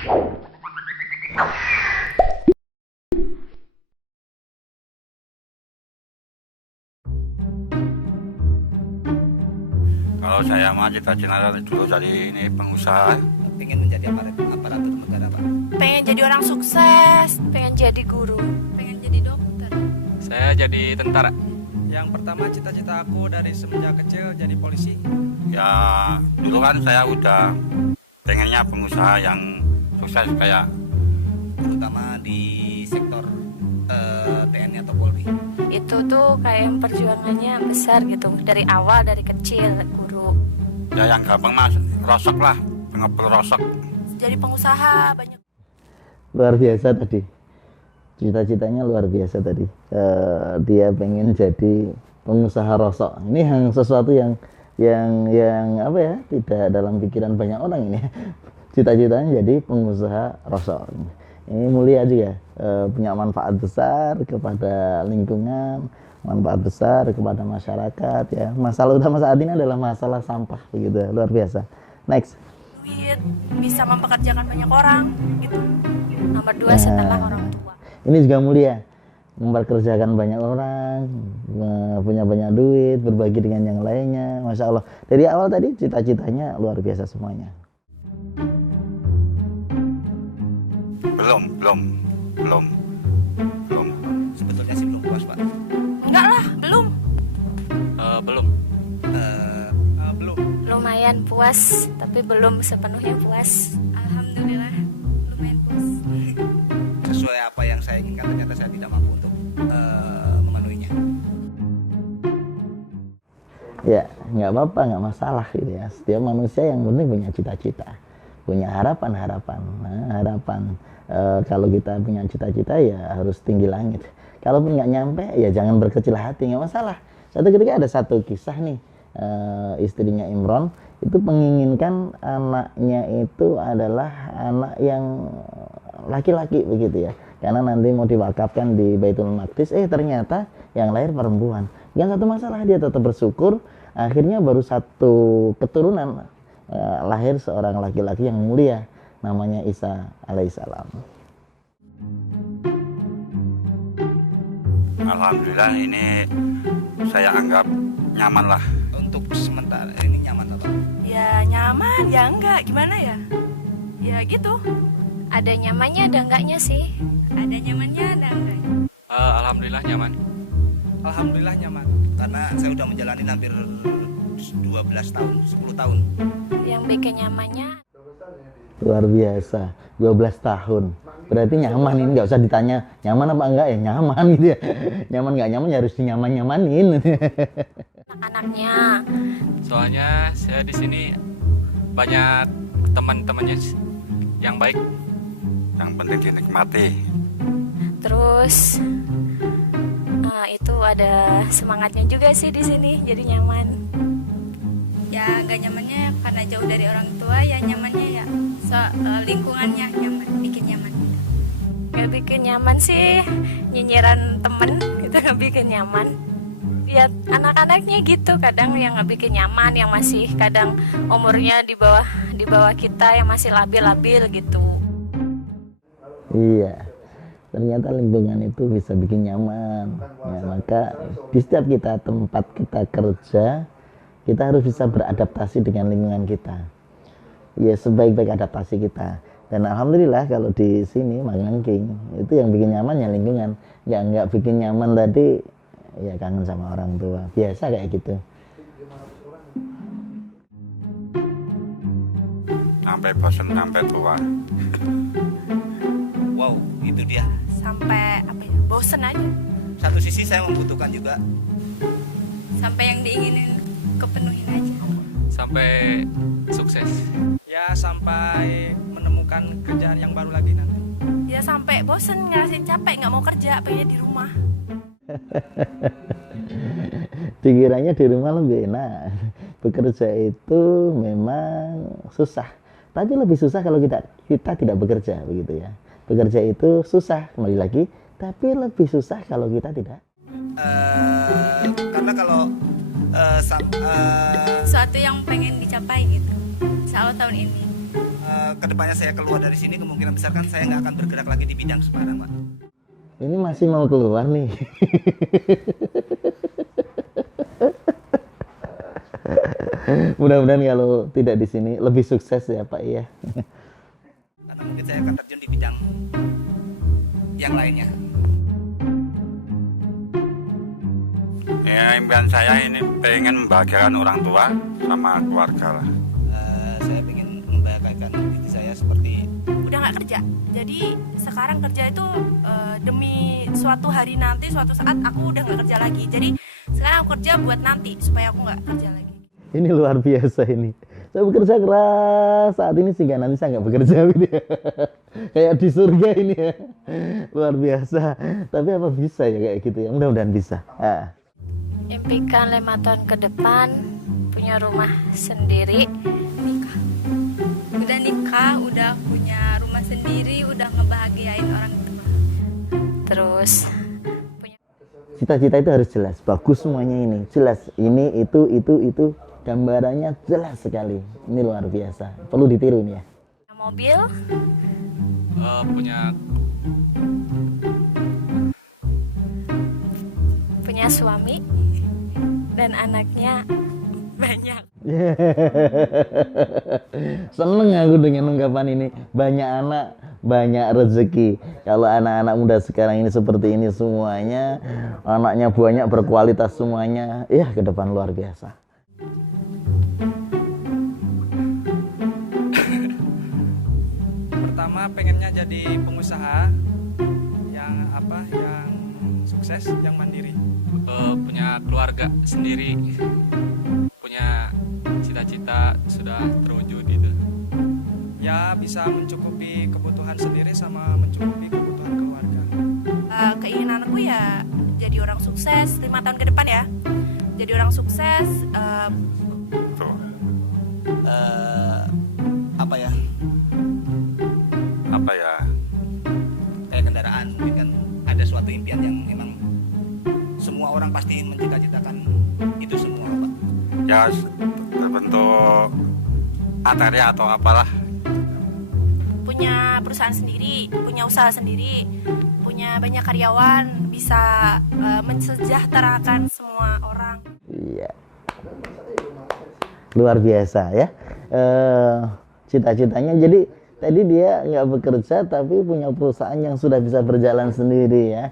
Kalau saya mah cita-cita dulu jadi ini pengusaha. Pengen menjadi aparatur negara, Pak. Pengen jadi orang sukses, pengen jadi guru, pengen jadi dokter. Saya jadi tentara. Yang pertama cita-cita aku dari semenjak kecil jadi polisi. Ya dulu kan saya udah pengennya pengusaha yang sukses kayak Terutama di sektor TNI atau Polri. Itu tuh kayak perjuangannya besar gitu, dari awal, dari kecil, guru. ya yang gampang mas rosok lah, pengepul rosok. Jadi pengusaha banyak. Luar biasa tadi, cita-citanya luar biasa tadi. Dia pengen jadi pengusaha rosok. Ini yang sesuatu yang apa ya, tidak dalam pikiran banyak orang ini. Cita-citanya jadi pengusaha rosok. Ini mulia juga, punya manfaat besar kepada lingkungan, manfaat besar kepada masyarakat ya. Masalah utama saat ini adalah masalah sampah begitu, luar biasa. Next. Duit, bisa mempekerjakan banyak orang gitu. Nomor 2 setelah orang tua. Ini juga mulia, memperkerjakan banyak orang, punya banyak duit, berbagi dengan yang lainnya. Masya Allah. Dari awal tadi cita-citanya luar biasa semuanya. Belum. Sebetulnya sih belum puas, Pak. Enggak lah, belum. Belum. Belum. Lumayan puas, tapi belum sepenuhnya puas. Alhamdulillah, lumayan puas. Sesuai apa yang saya inginkan, ternyata saya tidak mampu untuk memenuhinya. Ya, nggak apa-apa, nggak masalah gitu ya. Setiap manusia yang penting punya cita-cita, punya harapan-harapan. Nah, harapan kalau kita punya cita-cita ya harus tinggi langit. Kalaupun nggak nyampe, ya jangan berkecil hati, nggak masalah. Satu ketika ada satu kisah nih, istrinya Imron itu menginginkan anaknya itu adalah anak yang laki-laki begitu ya, karena nanti mau diwakafkan di Baitul Maqdis. Ternyata yang lahir perempuan. Yang satu masalah, dia tetap bersyukur. Akhirnya baru satu keturunan lahir seorang laki-laki yang mulia, namanya Isa alaihissalam. Alhamdulillah ini saya anggap nyaman lah. Untuk sementara ini nyaman, Pak. Ya nyaman, ya enggak, gimana ya? Ya gitu. Ada nyamannya, ada enggaknya sih. Ada nyamannya, ada enggaknya. Alhamdulillah nyaman. Alhamdulillah nyaman. Karena saya udah menjalani hampir 12 tahun, 10 tahun. Yang bikin nyamannya Luar biasa, 12 tahun. Berarti nyaman, ini nggak usah ditanya nyaman apa enggak ya, nyaman gitu ya. Nyaman nggak nyaman ya harus dinyaman-nyamanin. anak-anaknya. Soalnya saya di sini banyak teman-temannya yang baik. Yang penting dinikmati. Terus itu ada semangatnya juga sih di sini, jadi nyaman. Ya nggak nyamannya karena jauh dari orang tua, ya nyamannya ya lingkungannya nyaman, bikin nyaman. Nggak bikin nyaman sih nyinyiran temen, itu nggak bikin nyaman. Lihat anak-anaknya gitu, kadang yang nggak bikin nyaman, yang masih kadang umurnya di bawah kita, yang masih labil-labil gitu. Iya, ternyata lingkungan itu bisa bikin nyaman ya. Maka di setiap tempat kita kerja, kita harus bisa beradaptasi dengan lingkungan kita ya, sebaik-baik adaptasi kita. Dan alhamdulillah kalau di sini Mangangking itu yang bikin nyaman ya lingkungan. Nggak bikin nyaman tadi ya kangen sama orang tua, biasa kayak gitu. Sampai bosan, sampai tua. Wow, itu dia. Sampai bosen aja. Satu sisi saya membutuhkan juga. Sampai yang diinginin kepenuhin aja. Sampai sukses. Ya sampai menemukan kerjaan yang baru lagi nanti. Ya sampai bosen, ngerasain capek, nggak mau kerja, pengennya di rumah. Dikiranya di rumah lebih enak. Bekerja itu memang susah, tapi lebih susah kalau kita tidak bekerja begitu ya. Bekerja itu susah, kembali lagi, tapi lebih susah kalau kita tidak. Karena kalau Sesuatu yang pengen dicapai gitu. Insya Allah tahun ini. kedepannya saya keluar dari sini, kemungkinan besar kan saya nggak akan bergerak lagi di bidang Semarang, Pak. Ini masih mau keluar nih. Mudah-mudahan kalau tidak di sini lebih sukses ya Pak ya. Karena mungkin saya akan terjun di bidang yang lainnya. Ya, impian saya ini pengen membahagiakan orang tua sama keluarga lah. Saya ingin membahagiakan diri saya seperti udah nggak kerja. Jadi sekarang kerja itu demi suatu hari nanti, suatu saat aku udah nggak kerja lagi. Jadi sekarang aku kerja buat nanti supaya aku nggak kerja lagi. Ini luar biasa ini. Saya bekerja keras saat ini sehingga nanti saya nggak bekerja gitu ya. Kayak di surga ini ya. Luar biasa. Tapi apa bisa ya kayak gitu ya? Mudah-mudahan bisa. Impikan 5 tahun ke depan punya rumah sendiri, Nikah. Udah nikah, udah punya rumah sendiri, udah ngebahagiain orang tua. terus punya Cita-cita itu harus jelas. Bagus semuanya ini. Jelas. Ini, itu. Gambarannya jelas sekali. Ini luar biasa. Perlu ditiru nih ya. mobil, punya suami, dan anaknya banyak. Seneng aku dengan ungkapan ini. Banyak anak, banyak rezeki. Kalau anak-anak muda sekarang ini seperti ini semuanya, anaknya banyak, berkualitas semuanya, ya ke depan luar biasa. Pertama pengennya jadi pengusaha yang sukses, yang mandiri. Punya keluarga sendiri, punya cita-cita sudah terwujud gitu. Ya bisa mencukupi kebutuhan sendiri sama mencukupi kebutuhan keluarga. Keinginanku ya jadi orang sukses 5 tahun ke depan ya. Jadi orang sukses. Tuh. apa ya? Apa ya? Kayak kendaraan, mungkin kan ada suatu impian yang memang semua orang pasti mencita-citakan itu semua, Pak. Ya terbentuk materi atau apalah. Punya perusahaan sendiri, punya usaha sendiri, punya banyak karyawan, bisa mensejahterakan semua orang. Iya. Luar biasa ya. Cita-citanya jadi tadi dia nggak bekerja tapi punya perusahaan yang sudah bisa berjalan sendiri ya.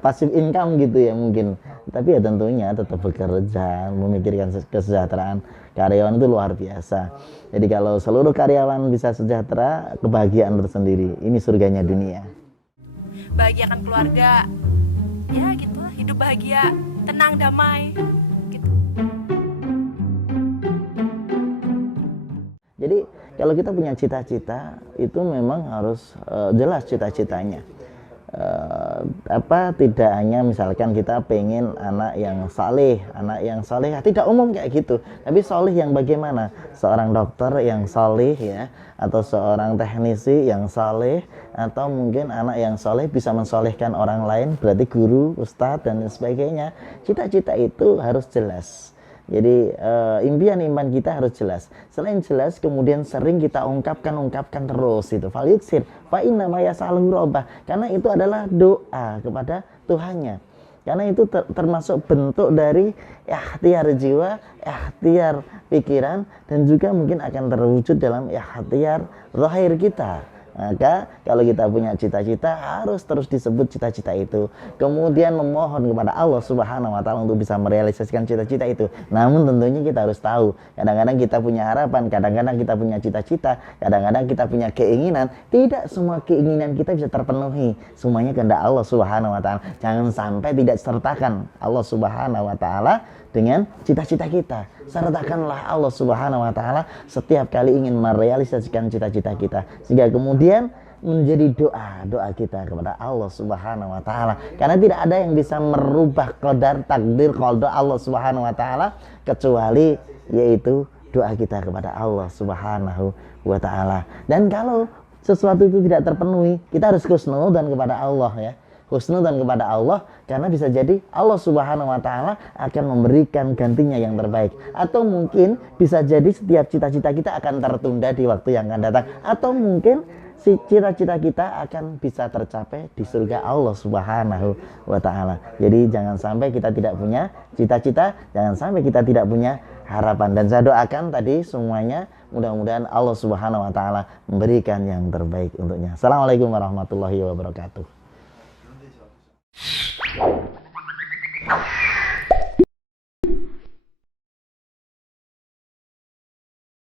Passive income gitu ya mungkin. Tapi ya tentunya tetap bekerja, memikirkan kesejahteraan karyawan itu luar biasa. Jadi kalau seluruh karyawan bisa sejahtera, kebahagiaan tersendiri. Ini surganya dunia. Bahagiakan keluarga, ya gitulah, hidup bahagia, tenang, damai, gitu. Jadi kalau kita punya cita-cita itu memang harus jelas cita-citanya. Tidak hanya misalkan kita pengen anak yang saleh, tidak umum kayak gitu, tapi saleh yang bagaimana? Seorang dokter yang saleh ya, atau seorang teknisi yang saleh, atau mungkin anak yang saleh bisa mensolehkan orang lain, berarti guru, ustadz dan sebagainya. Cita-cita itu harus jelas. Jadi impian iman kita harus jelas. Selain jelas, kemudian sering kita ungkapkan terus itu. Fal yuksir fa inna ma yasaluhu rabbah. Karena itu adalah doa kepada Tuhannya. Karena itu termasuk bentuk dari ikhtiar jiwa, ikhtiar pikiran, dan juga mungkin akan terwujud dalam ikhtiar zahir kita. Maka kalau kita punya cita-cita harus terus disebut cita-cita itu. Kemudian memohon kepada Allah Subhanahu wa taala untuk bisa merealisasikan cita-cita itu. Namun tentunya kita harus tahu, kadang-kadang kita punya harapan, kadang-kadang kita punya cita-cita, kadang-kadang kita punya keinginan. Tidak semua keinginan kita bisa terpenuhi. Semuanya kehendak Allah Subhanahu wa taala. Jangan sampai tidak sertakan Allah Subhanahu wa taala dengan cita-cita kita. Sertakanlah Allah Subhanahu wa taala setiap kali ingin merealisasikan cita-cita kita, sehingga kemudian menjadi doa kita kepada Allah Subhanahu wa taala. Karena tidak ada yang bisa merubah qadar takdir qada Allah Subhanahu wa taala kecuali yaitu doa kita kepada Allah Subhanahu wa taala. Dan kalau sesuatu itu tidak terpenuhi, kita harus husnudzon kepada Allah ya. husnudzon kepada Allah, karena bisa jadi Allah Subhanahu wa taala akan memberikan gantinya yang terbaik. Atau mungkin bisa jadi setiap cita-cita kita akan tertunda di waktu yang akan datang, atau mungkin si cita-cita kita akan bisa tercapai di surga Allah Subhanahu wa taala. Jadi jangan sampai kita tidak punya cita-cita, jangan sampai kita tidak punya harapan. Dan saya doakan tadi semuanya mudah-mudahan Allah Subhanahu wa taala memberikan yang terbaik untuknya. Assalamualaikum warahmatullahi wabarakatuh.